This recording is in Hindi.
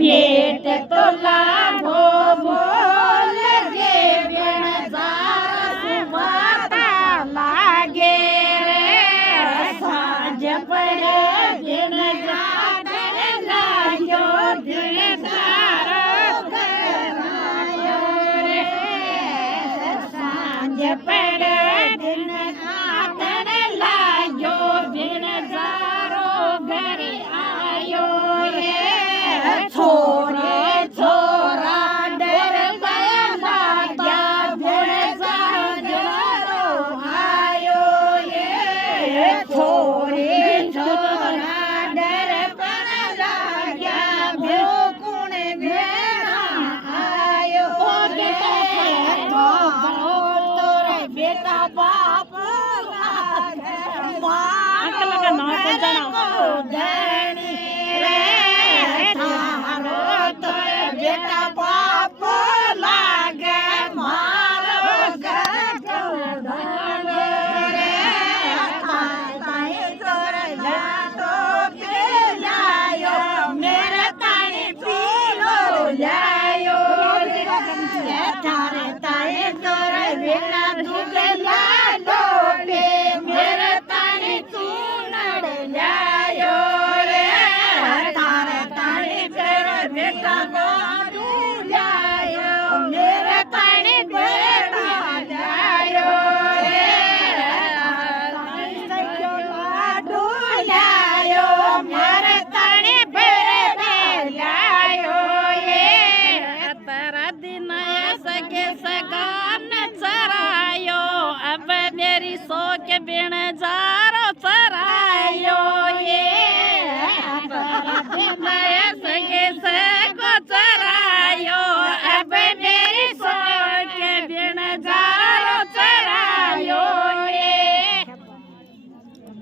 नेट तो लागो बोल जे बेण सुबाता लागे रे सांझ पड़े दिन जादर लागो दिन सारो करायो रे सांझ पड़े दिन जादर लागो दिन सारो घर आयो रे छोरे छोरा डर गया क्या भेजा जरो आयो ये छोरे छोरा डर पर लाग्या भूकुण भेड़ा आयो तो तोरे बेटा बाप मां